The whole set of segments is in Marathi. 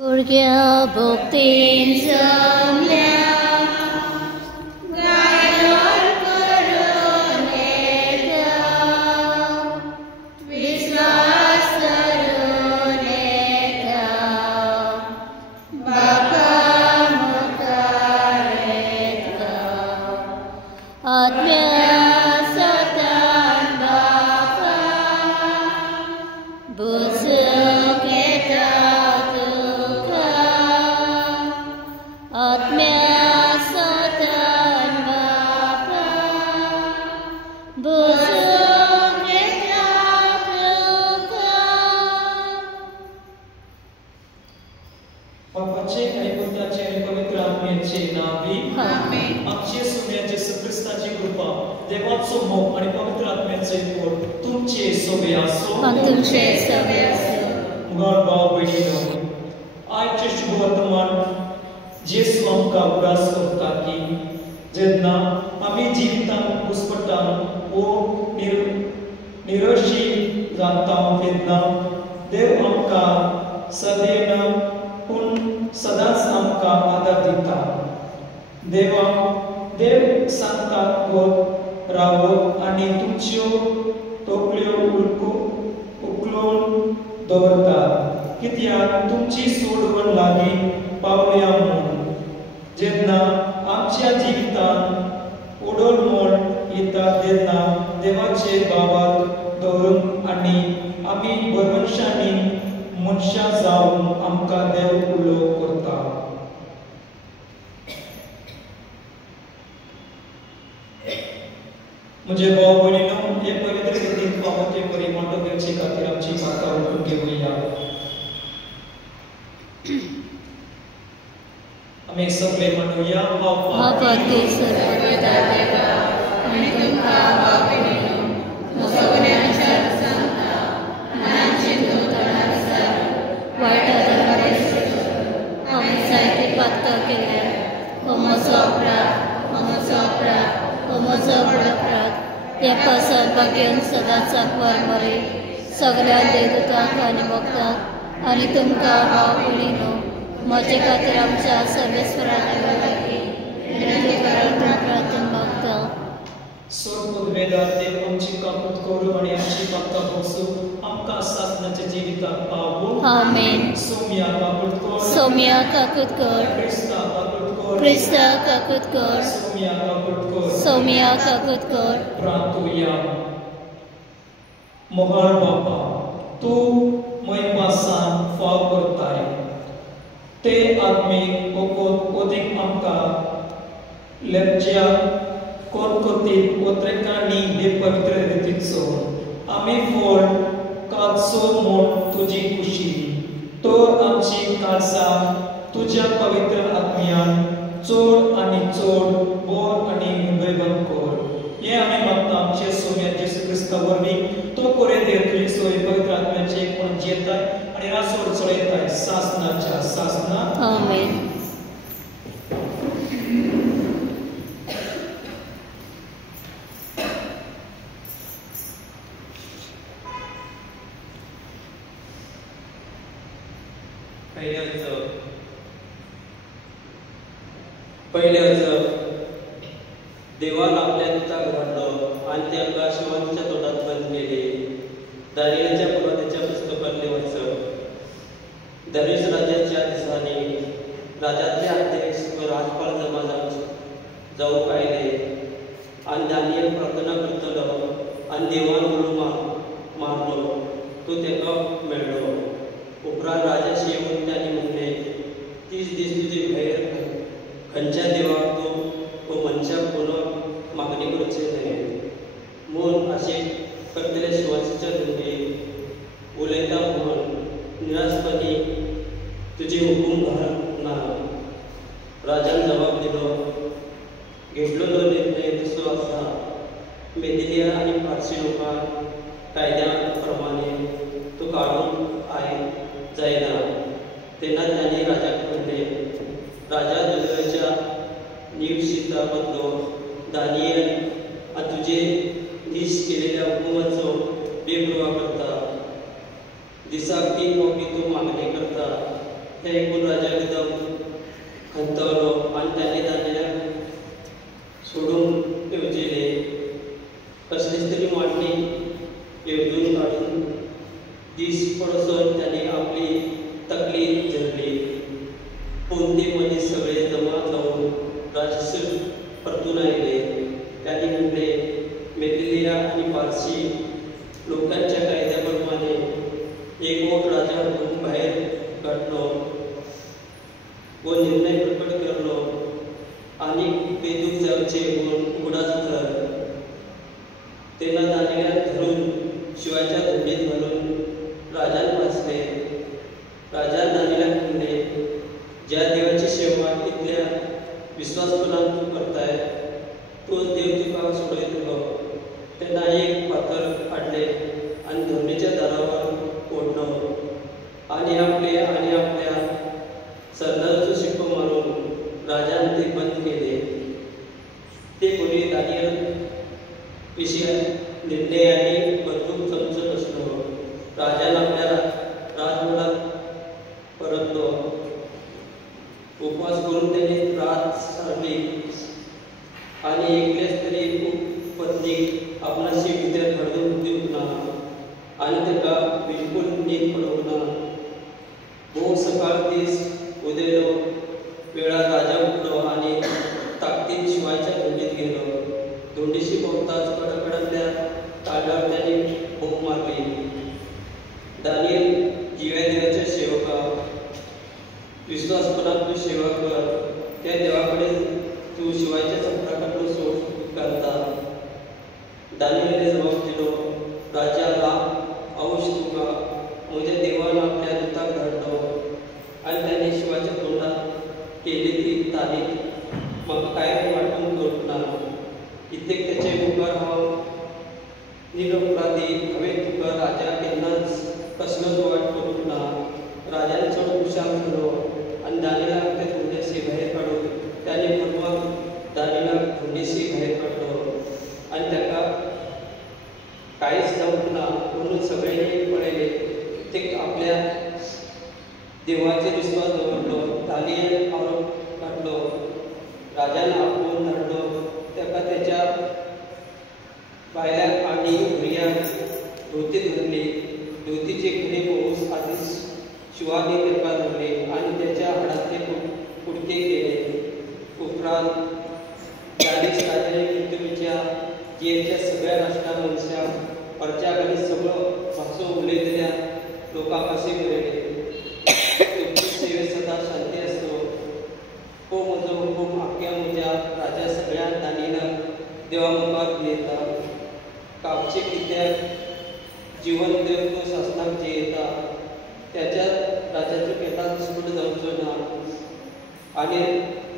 भुरग्या भोगतेन जमल्या गायन करून येता विश्वास करून येता बापा मुखार येता आत्म्या सतान बापा बुजूंक येता आत्म्या सतान बापा बुजूंक येता तुका बापाचे आणि पुत्राचे आणि पवित्र आत्म्याचे नावे आमेन. आमचे सुम्या जेसू ख्रिस्ताची कृपा देवाचो मोग आणि पवित्र आत्म्याचे कोड तुमचे सोबे आसो तुमचे सोबे आसो. मुगाळ भाव भयणीनो, आयचे शुभ वर्तमान जेसू आमकां उरास करता की जेन्ना आमी जिवितांत घुस्पटान वो निरशी जाता तेन्ना देव आमकां सदैव पूण सदांच आमकां आदार दिता. देव सांगतात रावप आनी तुमच्यो तोकल्यो उखलून दवरतात कित्याक तुमची सोडवण लागीं पावल्या म्हूण. जेन्ना आमच्या जिवितांत ओडोल मोड येता तेन्ना देवाचेर बाबार दवरून आनी आमी बरवंशांनी मनशां जावन आमकां देव उलो करता. म्हणजे भाव भयणीनो, हे पवित्र रितीन पावते बरी मोठो घेवचे खातीर आमची माता उठून घेवया. आमी सगळे म्हणूया बापा परमेश्वर पिता देवा आनी तुमकां भाव भयणीनो सगळ्यांच्या सांगता मनाची नूतन विचार वायटाचो बरें आमी जायते पातळ केल्या होमोचो अपराध होमोचो अपराध हे पासत भाग्यान सदांच आंकवार मरे सगळ्या देवदूतांक आनी भक्तांक आनी तुमकां भाव भयणीनो म्हजे खातीर आमच्या सर्वेस्वरा देवा लागीं विनंती करात प्रार्थना मागता. सोड वेदार देव आमची काकूत करू आणि आमची भक्ता बसू आमकां सासणाच्या जिविताक पावू. आमेन. सोम्या काकूत कर, सौम्या काकूत कर, क्रिस्ता काकूत कर, क्रिस्ता काकूत कर, सोम्या काकूत कर, सौम्या काकूत कर. प्रार्थूया. मोगाळ बापा, तूं मैपासान फाव करताय ते आत्मीक ओदीक आमकां लेपच्या कोणकोतीत ओत्रेकांनी हे पवित्र रितीचो आमी फळ काडचो म्हूण तुजी खुशी तर आमची काळसां तुज्या पवित्र आत्म्यान चोड आनी चोड बोर आनी मुंबयबंद कर. हे आमी मागता आमचे सोम्या जेसू क्रिस्ता वरवीं तो कोरे देव तुजी सोय पवित्र आत्म्याचे कोण जेताय आनी रासोड चलयताय सासनाच्या सासना. आमेन. पहिल्याच देवान आपल्या दुताक धाडलो आनी तांकां शिवांच्या तोंडात बंद केले. दानियेलच्या पुराणाच्या पुस्तकांतले वाचप. दरेश राजाच्या दिसांनी राजांतले आर्थिक राजपाल जमा जावंक आयले आनी दानियल प्रार्थना करतलो आनी देवान उलो मारलो तो ताका मेळ्ळो. उपरांत राजाशी येवन तांणी म्हणलें, 30 दीस तुजे भायर खंयच्या देवाक तूं मनशाक पुनः मागणी करचें न्हय म्हूण अशें करतले शिवाच्या धुंडी उलयता म्हूण निराशपणी तुजी हुकूम घालूंक ना. राजान जबाब दिलो, घेतलेलो निर्णय दुसरो आसा. मेदिनिया आनी फार्सी लोकांक कायद्या प्रमाणे तूं काडून जायना. तेन्ना तांणी राजाक म्हणलें, राजा दुसऱ्याच्या निवशिता बदलो दानियल तुजे दीस केलेल्या हुकुमाचो बेपरवा करता. दिसाक 3 फावटी तूं मागणी करता हे ऐकून राजा एकदम खंतवलो आणि त्याने दानियेला सोडून येवजिले. कसलीच तरी मांडणी येवजून काढून दीस पडसर त्याने आपली तकली झरली. कोणते मनीस सगळे जमा जाऊन राजसर परतून आले. त्यांनी म्हणले, मेदिनिया आणि पारसी लोकांच्या कायद्याप्रमाणे एक ओट राजाकडून बाहेर काढलो व निर्णय प्रकट केलो आणि बेदूक जावचे म्हणून उघडाच कर. त्यांना दानियेला धरून शिवाच्या धुंडीत घालून राजान वाचले. राजा दानियेला म्हणले, ज्या देवाची सेवा इथल्या विश्वासपणान तू करताय तोच देव तुका सोडयतलो. त्यांना एक पातळ काढले आणि धरणीच्या दारावर ओढलो आणि आपल्या सरदाराचो शिक्को मारून राजाने ते बंद केले. ते कोणी दानियल विषय निर्णयाने बंदूक चमचत असलो. राजाने आपल्या राजमहालात परतलो. उपवास करून त्याने रात सारली आणि एकलेच तरी पत्नी आपणाशी विद्या घडवून दिवूक ना आणि ताका बिलकुल नीट पडवूक ना. भोव सकाळ दीस उदेलो. वेळा राजा उठलो आणि ताकदीन शिवाच्या धुंडीत गेलो. धुंडीशी भोवताच कडकडातल्या तांड्यावर त्याने भोक मारली. दानियल जिव्या देवाच्या सेवका, विश्वासपणात तू सेवा कर. त्या देवाकडे तू शिवाच्या चक्राकडून सोड करता. दानियेलाने जबाब दिलो, राजाला औष तुका म्हज्या देवान आपल्या दुताक धाडलो आणि त्याने शिवाच्या तोंडात केली ती तारीख म्हाका कांय वाटून करूंक ना. कित्येक त्याचे मुखार हांव निरपराधी. हांवें तुका राजा केन्नाच कसलोच वाट करूंक ना. राजान चड खुशाल जालो आणि दानियेलाक ते धुंडेशी भायर काडून त्याने परवाक दानियेलाक धुंडेशी भायर काडलो आणि ताका कांयच जावंक ना म्हणून सगळ्यांनी पळयले. कित्येक आपल्या देवाचेर विश्वास दवरलो. दानियेल आवरो काडलो. राजान आपोवन धाडलो. ताका त्याच्या बायलाक आनी भुरग्यांक धोती धरली. धोतीचे खडे पळोवन आदींच शिवानी ताका धरले आणि त्याच्या हाडांतले कुडके केले. उपरांत दानिश राजाने पृथ्वीच्या जेच्या सगळ्या राष्ट्रां मनशांक परचाक आनी सगळो भासो उलयतल्या लोकांक अशें बरयले, तुमची सेवेत सदा शांती आसूं. हो म्हजो हुकूम आख्या म्हज्या राजा सगळ्या दानियेलाक देवा मुखार भियेता. कापचे कित्याक जीवन देव तो शासनाक जियेता. त्याच्या राजाचो केन्नाच सुट जावचो ना आनी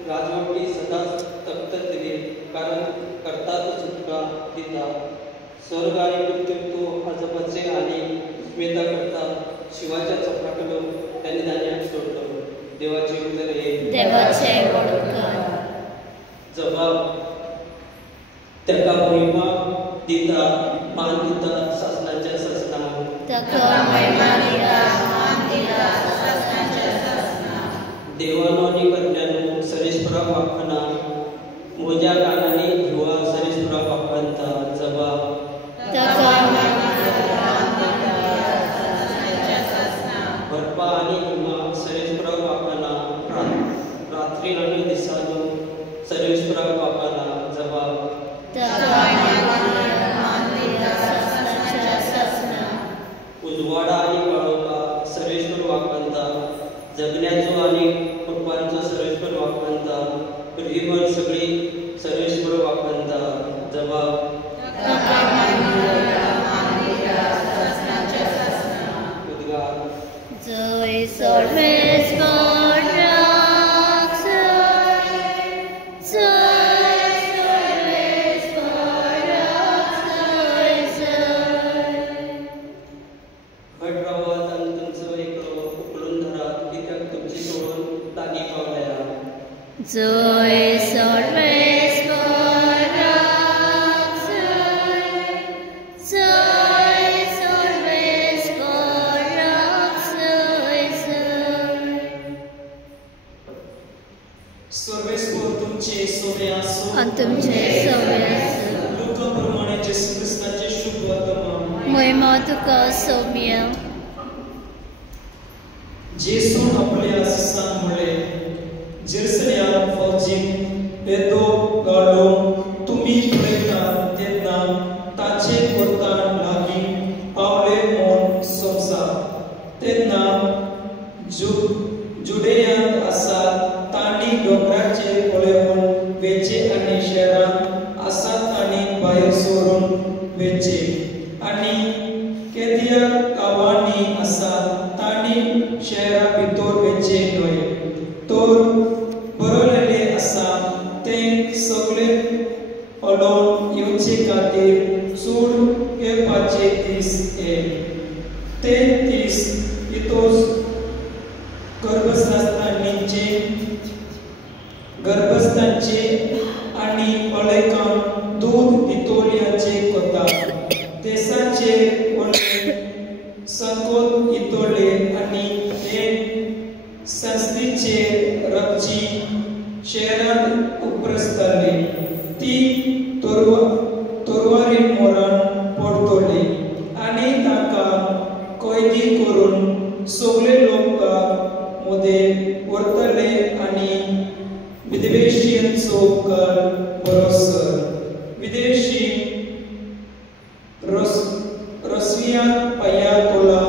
राजवटी सदांच तप्ततली, कारण करता तो सुटका दिता. स्वर्ग आनी पृथ्वी तो अजबाचे आनी स्मिता करता. शिवाच्या चक्राकडलो त्यांनी दानियेलाक सोडलो. देवाचे उतर हे देवाचे वडकर. जबाब ताका महिमा दिता, मान दिता शासनाच्या शासनाक. ताका महिमा दिता, मान दिता शासनाच्या शासनाक. देवानो आनी कन्यानो सरीसपरा वाखना, म्हज्या कानांनी ध्रुवा सरीसपरा वाखनता. जबाब ताका महिमा दिता, मान दिता शासनाच्या शासनाक. बर्पा आनी हिमा सरीसपरा वाखना, रात्री आनी दिसानो सरीसपरा वाखना. जबाब ताका महिमा दिता, मान दिता शासनाच्या शासनाक. उजवाडा आनी काळोखा सरीसपर वाखनता. जगण्याचो आनी कुटुंबांचो सरीसपर वाखनता. रिबळ सगळी सरीसपर वाखनता. जबाब ताका महिमा दिता, मान दिता शासनाच्या शासनाक. उद्गार जय सर्वेश्वर राक्षस. जय सर्वेश्वर राक्षस. घट रावात आनी तुमचो एकलो उखलून धरात, कित्याक तुमची सोडून तागी पावल्या. जय सर्वेश्वर राक्षस. जय सर्वेश्वर राक्षस. सर्वेस्वर तुमचे सोबे असो आणि तुमचे सवय आसूं. लोकांप्रमाणे येशू ख्रिस्ताचे शुभ वर्तमान महिमा तुका सौम्य. जेसून आपल्या शिष्यां म्हणले जेरुसलेम फौजीन येदो गाडून तुम्ही पळयतात तेन्ना ताचे वर्तन लागीं पावले म्हूण समजा. तेन्ना जुडेयांत आसात तांणी दोंगराचे पळयून वेचे आनी शहरांत आसात तांणी भायर सोडून वेचे. आनी केदिया गांवांनी आसात तांणी शहरा भितर वेचे न्हय. तर बरयलेले आसा ते सगळे हलोवन येवचे खातीर सूड घेवपाचे दीस येले. ते दीस येतोच गर्भस्थांचे आनी बाळकांक दूध दितोल्याचे कोता. देशाचे व्हडले संकोच इतोले आनी हे संस्थेचे रगची शहरांत उपरसताले. ती तोरवारी मोरान पडतली आनी ताका कैदी करून सगळे लोक मदें व्हरतले आनी विदेशीयांचो उपकार बरोसर. विदेशी रसवियांत पांया तोला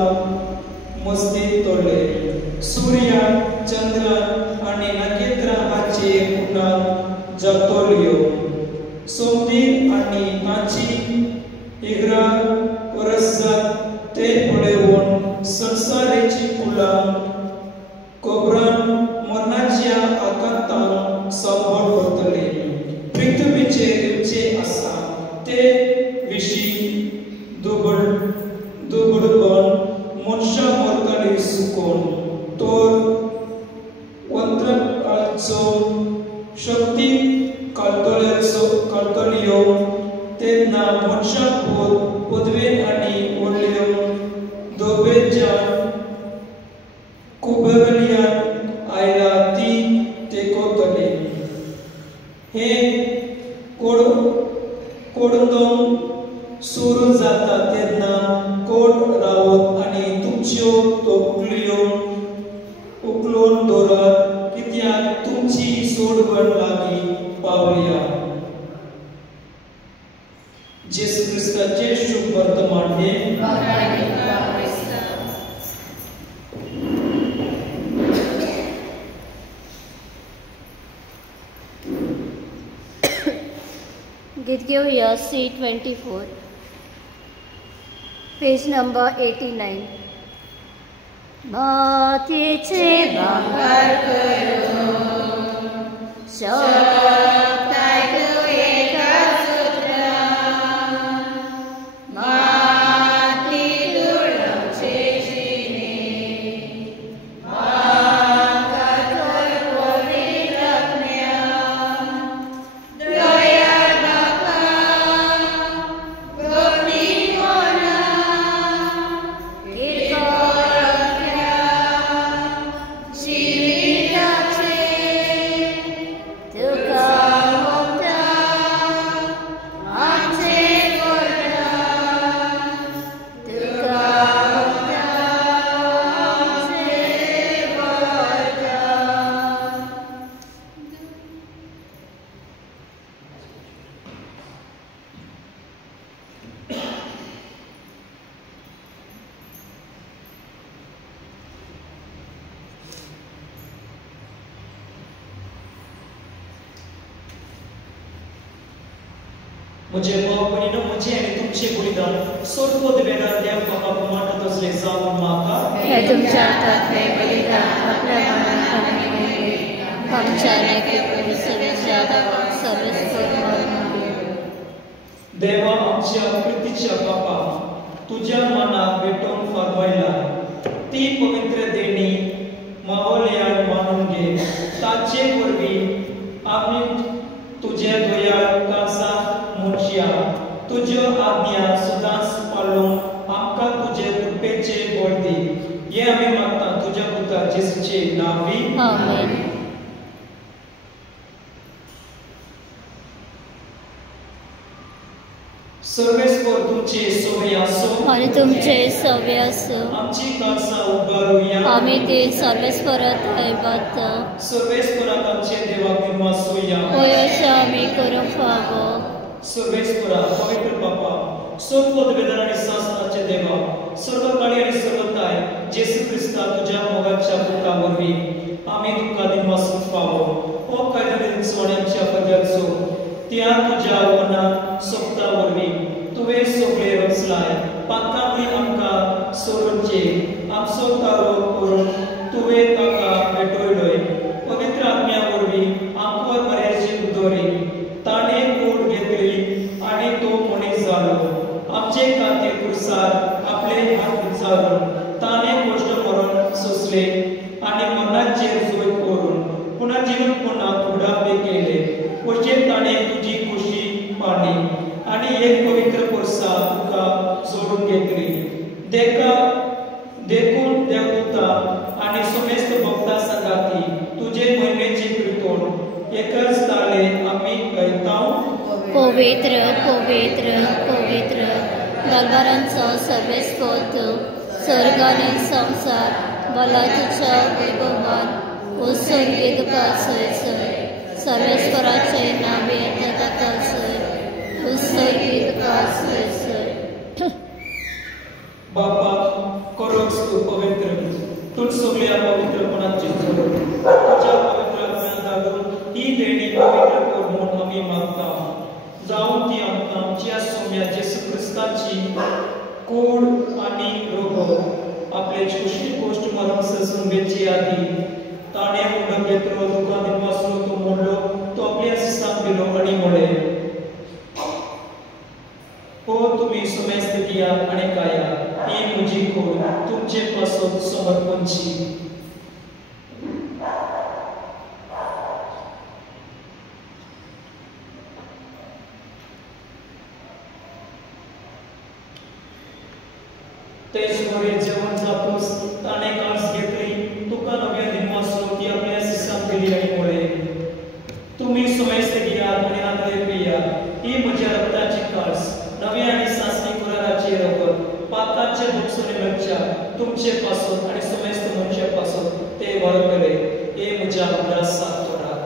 मस्तीत तोडले. सूर्याक चंद्राक आनी नखेत्रां हाचे उनाक जातोल्यो. सोमदीर आनी तांची इगरा परस ते पळयून संवसाराची फुलां कोबरान मरणाच्या आकांतान सांबाळ करतले. पृथ्वीचेर येवचे आसा ते विशीं दुबडपण मनशां मरतली सुकून. तर वंत्रकाळचो शक्ती कालतल्यो तेन्ना मनशां पदवेन आनी व्हडल्यो दोबेच्या कुबरल्यांत आयला ती तेकोतली. हे कोडदोम सुरू जाता तेन्ना कोड रावत आनी तुमच्यो तोकल्यो उखलून दवरात कित्याक तुमची सोडवण लागीं पावल्या. जेसू ख्रिस्ताचे शुभ वर्तमान हे गीत घेऊया C24 पेज नंबर 89. मातीचे भांगार करून शोभताय तूं एका सुत्रांत. माती धुळाचे शिणे भांगार कर पवित्र आत्म्यान. दया नाका गोडी मोना मुझे भावपणीनं मुझे आणि तुमचे बलिदान स्वर्गोत वेळा देव बाबा मानत असले जाऊन माका हे तुमच्या हातातले बलिदान आपल्या मनात आमच्या नैके देवा आमच्या प्रीतीच्या बापा तुझ्या मनात भेटून फरमायला ती पवित्र देणी मावल्यान मानून घे. ताचे वरवीं आम्ही तुझे दयाळ कासा मुनशिया तुज्यो आज्ञा सदांच पाळून आमकां तुजे कृपेचे बळ दी. हे आमी मागता तुज्या पुता जेसूचे नांवी. आमेन. सर्वेस्पर तुमचे सोबे असो आणि तुमचे सव्य असो आमची काळसा उबारूया आम्ही ते सर्वेस्परात ऐबात सर्वेस्पराक आमचे देवाक निवासूया होय अशें आमी करूंक फावो सर्वेस्परा पवित्र बापा सोपद वेदन आणि शास्त्राचे देवा सर्वकाळी आणि सर्वताय जेसू ख्रिस्ता तुझ्या मोगाच्या बुकावरवी आम्ही तुका निवासूक फावो ओ कायदे सोन्याच्या पद्याचो त्या तुझ्या मनात सोपता वरवी तुवे सोगळे रचलाय पांकावळी आमकां सोडूनचे आमचो तारो करून तुवे ताका भेटोयलोय पवित्र आत्म्या वरवी आमकां बऱ्याची उदोरी ताणे कूड घेतली आणि तो मनीस जालो आमचे खातीर कुर्सार आपले हात विचारून ताणे गोष्ट मरण सोसले आणि मरणाचेर जोड करून पुन्हा जीवन पुन्हा उडापे केले वचेर ताणे तुझी खुशी पाडली आणि एक पवित्र पुरसा तुका सोडून घेतली देखून देवदूता आणि समेस्त भक्ता संगाती तुझे महिमेचे कीर्तन एकच ताळे आम्ही गायताव पवित्र पवित्र पवित्र दरबारांचो सर्वेस्पोत स्वर्ग आनी संसार भला तुझ्या वैभवान उत्सर्गी तुका सयसय सर्वेस्पराचे नावे येता ताका सय उत्सर्गी तुका सयसय बापा करोच तू पवित्र तू सगळ्या पवित्रपणाची तुझ्या पवित्र आत्म्यान घालून ही देणी पवित्र कर म्हणून आम्ही मागता जाऊन ती आमकां आमच्या सोम्या जेसू ख्रिस्ताची कूड आणि रोग आपले खुशी गोष्ट मरण ससून बेची आधी ताणे मुंड घेतलो तुका निवासलो तो मोडलो तो आपल्या सिस्ताक दिलो आणि मोडे हो तुम्ही समेस्त दिया आणि काया ही मुजी कूड तुमचे पासून समर्पणची तेच बरे जेवण जातोस ताणे कास घेतली तुका नव्या दिनवासलो ती आपल्या सिस्ताक दिली आणि मोडे तुम्ही समेस्त दिया आणि आदले पिया ही म्हज्या रक्ताची कास नव्या आणि सासणी कुराराची रगत पाताच्या भुकसुनेच्या तुमचे पासून आणि समेस्त मनशा पासून ते वरकले हे म्हज्या उदासात तोरा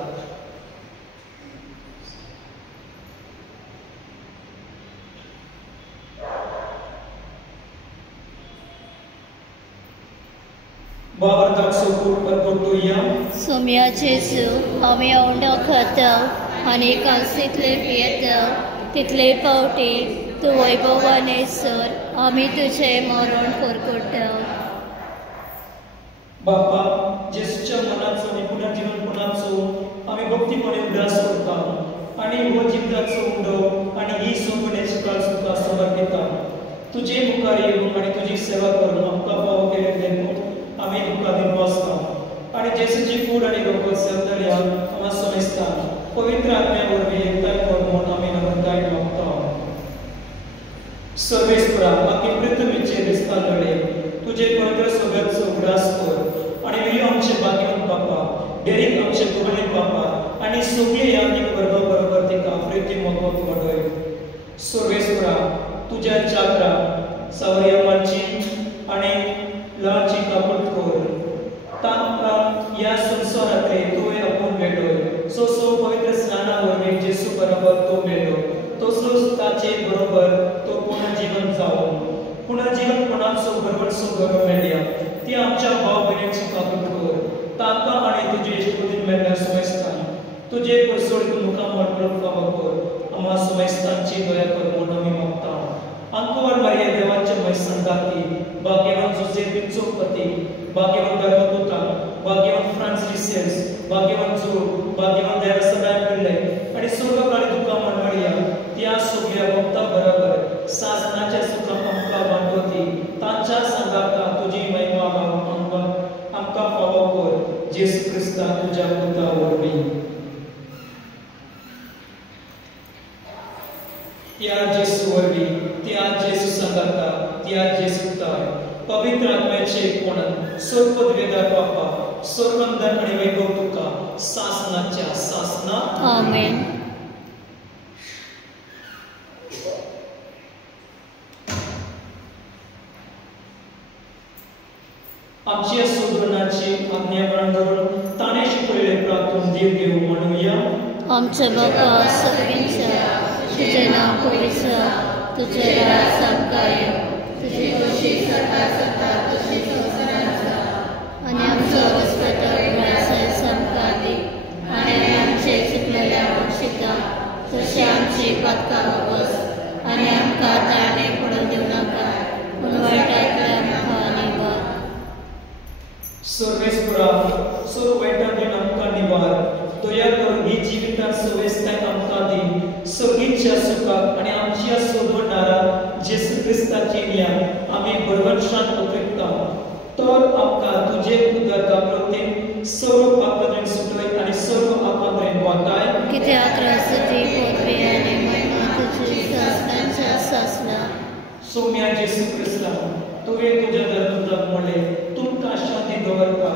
बाबर दाखसो कूड पर कोटुया सोम्या जेजू आमी औंडो खाता आनी कांसितले पियेता तितले पावटी तूं वैभवाने सर आमी तुझे मरण करकोटा बापा जेसूच्या मनाचो आणि पुन्हा जीवनपणाचो आम्ही भक्तीपणे उदास करता आणि हो जिवनाचो उंडो आणि ही सोबण्याची काळ सुद्धा समर्पिता तुझे मुखार येऊन आणि तुझी सेवा करून आमकां पाव केले देखून आम्ही तुका दिवसता आणि जेसूची कूड आणि रोग सेवतल्या आम्हा समेस्ता पवित्र आत्म्या वरवी एकताय कर म्हणून आम्ही नम्रताय मागता सर्वेस्परा बाकी पृथ्वीचे दिसता लढे तुझे पवित्र सगळ्याचो उदास कर आणि वियो आमचे भाग्यवान बापा डेरीक आमचे गुरुनी बापा आणि सगळे यादीक वर्ग बरोबर तिका प्रीती मोगोक वडय सर्वेस्परा तुझ्या चाकरा सावरियामाची आणि लाची कापड कर तांकां या संसारातले तुवें आपूण मेळ्ळोय सो पवित्र स्नाना वरवीं जेसू बरोबर तो मेळ्ळो तसलोच ताचे बरोबर तो पुनर्जीवन जावं पुनर्जीवनपणाचो बरोबरचो गरज मेळ्ळ्या ती आमच्या भाव भयणीची कापड कर तांकां आनी तुजे इश्टपतीन मेळ्ळ्या समेस्तान तुजे परसोड मुखां मोडून फावो कर आम्हा समेस्तांची दया कर म्हणून आमी मागता अंकुवर मारिया देवाच्या मैसंगाती भाग्यवान जोसेफीचो पती भाग्यवान धर्मदूता भाग्यवान फ्रांसिस भाग्यवान जो भाग्यवान देवा सदाय पिल्ले आणि सर्वकाळी तुका मंडळीया त्या सगळ्या भक्ता बरोबर सासनाच्या सुखां आमकां वांटोती तांच्या संगाता तुजी महिमा आमकां फावो कर जेसू ख्रिस्ता तुज्या पुता वरवीं त्या जेसू वरवीं त्या जेसू संगाता त्या जेसू ताय पवित्र आत्म्याचे कोणन सोपद वेदार बापा स्वर्गंधन आणि वैभव तुका सासनाच्या सासना आमेन धीर घेऊ म्हणूया. आमच्या बाबा सगळ्यांच्या तुझे नाव पवित्र, तुझे राज आमकां तुझी खुशी सदा सदा तुझी संसाराचा आणि आमचो वस्पतर रासायस आमकां दी आणि आमचे चुकलेल्या बक्षिता तशें आमची पातकां वस आणि आमकां तारणे पडूं दिवं नाका पूण वायटांतल्यान आमकां निवार. सर्वेस्परा सर वायटांतल्यान आमकां निवार. दया कर ही जिवितांत सवेस्ताय आमकां दी. सगळींच्या सुखाक आनी आमच्या सोदवणारा जेसू क्रिस्ताची निया आमी बरवंशान उकळटा. तर आमकां तुजे उदरका प्रतीक सर्व पापांतल्यान सुटय आनी सर्व आपांतल्यान वाटाय. कित्याक त्रासती पदवी आनी महिमा तुजी सासणांच्या सासना. सौम्या जेसू क्रिस्ता तुवें तुज्या धर्मपुत्राक म्हणलें तुमकां शांती दवरता,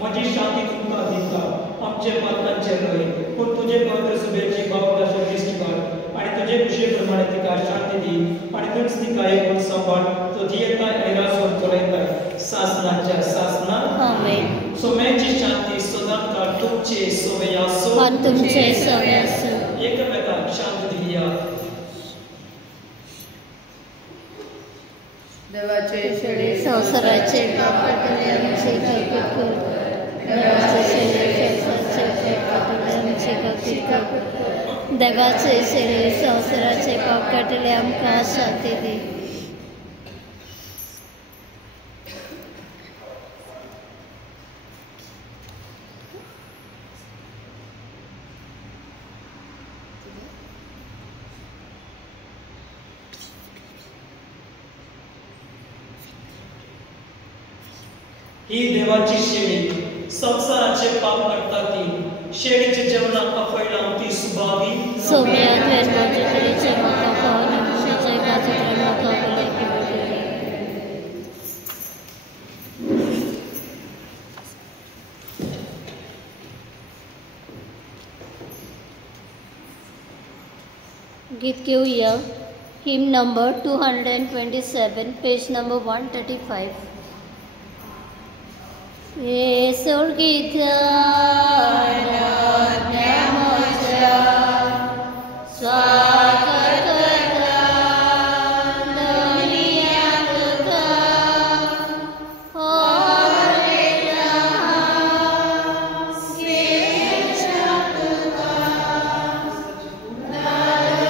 म्हजी शांती तुमकां दिता. आमचे पातकांचे लय पूण तुजे पवित्र सुबेची बावदाशे दिश्टी वाड आनी तुजे कुशे प्रमाणे तिका शांती दी आनी तुज तिका एकूण सांबाळ तुजी येताय आनी रासोन चलयताय सासनाच्या सासना. आमेन. सौम्याची शांती सदांच काळ तुमचे सोवे आसूं आनी तुमचे सोवे आसूं. एकमेकांक शांती दिया. देवाचे शेळे संसाराचे पाप काटले आमचे कापीत कर. देवाचे शेळे संसाराचे पाप काटले आमचे कापीत कर. देवाचे शेळे संसाराचे पाप काटले आमकां शांती दी. ही देवाची शेळी संसाराचे पाप करता ती. शेळीचे जेवणाक आपयला ती सुबावी. सौम्या द्वेषवाचुत्रेचे म्हाका पावन आमचे बाजुत्रे म्हाका भलायकी मेळटली. गीत घेऊया. हिम नंबर 227, पेज नंबर 135. येसूर गीत स्वागत करता दुनिया तुका हो बेटा स्वेच्छा तुका स्वागत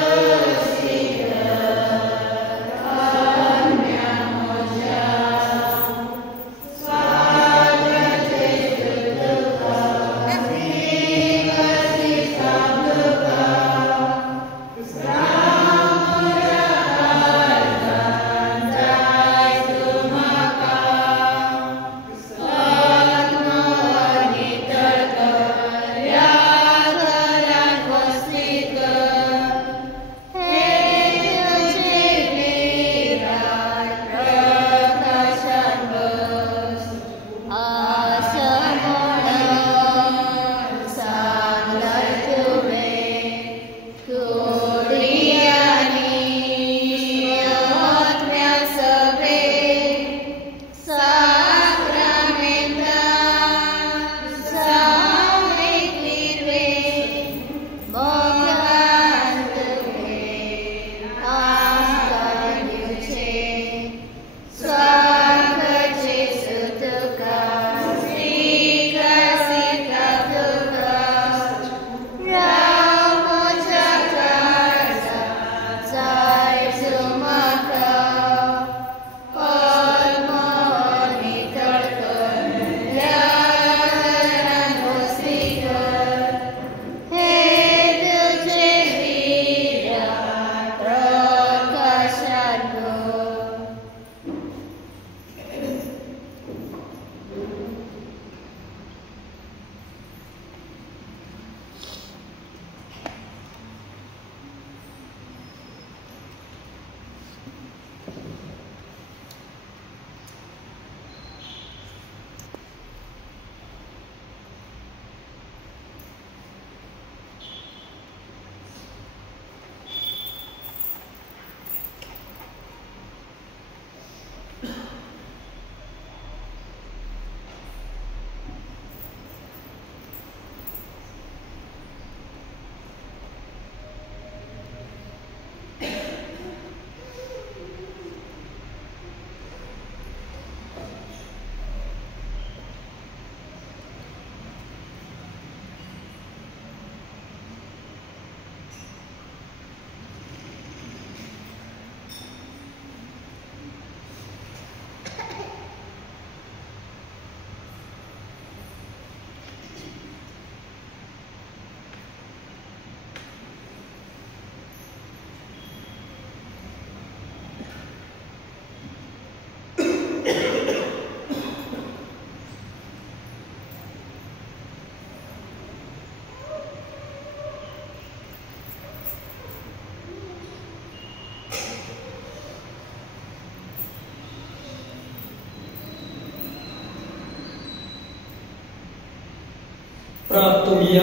प्रार्थूया.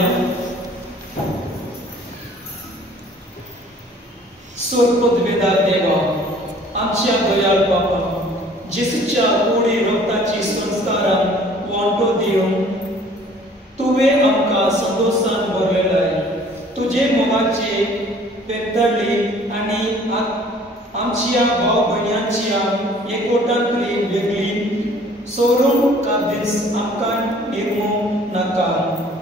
स्वर्गपदवेदार देवा, आमच्या दयाळ बाबा, जेसूच्या कोडी रक्ताची संस्कारान वांटो दिवन तुवें आमकां संतोषान भरलेलाय. तुजे मोगाचे पेद्दळी आनी आमच्या भाव भयणांच्या एकवटांतली वेगळी सोडून कादीस आमकां निर्मूळ नाका.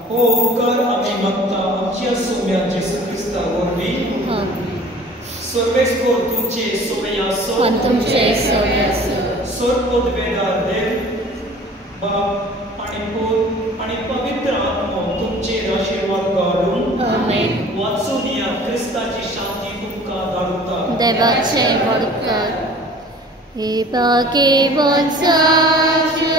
हो उपकार आमी मागता आमच्या सोम्या जेसू क्रिस्ता वरवीं. सर्वेस्वर तुमचे सोय आसो. तुमचे सोय आसो. स्वर्गपदवेदार देव बाप आनी पूत आनी पवित्र आत्मो तुमचेर आशीर्वाद घालून आमेन. वाचून या क्रिस्ताची शांती तुमकां धाडटा. देवाचे वडकार हे बागे वंचाचे